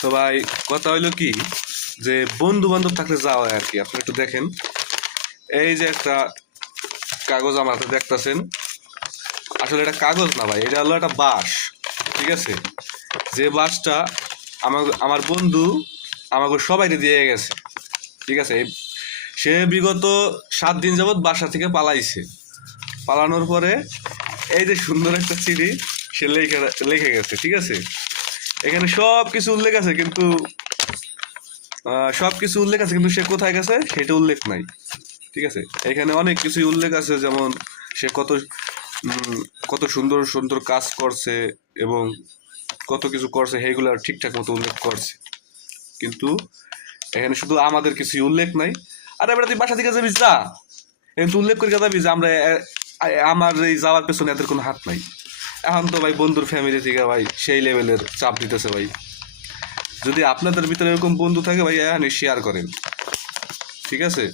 তো ভাই কথা হইলো কি যে বন্ধু বান্ধব থাকলে যাওয়া হয় আর কি। আপনি একটু দেখেন, এই যে একটা কাগজ আমার হাতে দেখতেছেন, আসলে এটা কাগজ না ভাই, এটা হলো একটা বাঁশ। ঠিক আছে, যে বাঁশটা আমার আমার বন্ধু আমাকে সবাইকে দিয়ে গেছে। ঠিক আছে, সে বিগত 7 দিন যাবৎ বাসা থেকে পালাইছে। পালানোর পরে এই যে সুন্দর একটা চিঠি সে লিখে গেছে। ঠিক আছে, এখানে সব কিছু উল্লেখ আছে, কিন্তু সব কিছু উল্লেখ আছে কিন্তু সে কোথায় গেছে সেটা উল্লেখ নাই। ঠিক আছে, এখানে অনেক কিছুই উল্লেখ আছে, যেমন সে কত সুন্দর সুন্দর কাজ করছে এবং কত কিছু করছে, সেইগুলো ঠিকঠাক মতো উল্লেখ করছে, কিন্তু এখানে শুধু আমাদের কিছুই উল্লেখ নাই। আর এবার তুই বাসা থেকে যাবি যা, কিন্তু উল্লেখ করে যাবি যে আমরা আমার এই যাওয়ার পেছনে এদের কোনো হাত নাই। এখন তো ভাই বন্ধুর ফ্যামিলি থেকে ভাই সেই লেভেলের চাপ দিতেছে ভাই। যদি আপনাদের ভিতরে এরকম বন্ধু থাকে ভাই, এখানে শেয়ার করেন। ঠিক আছে।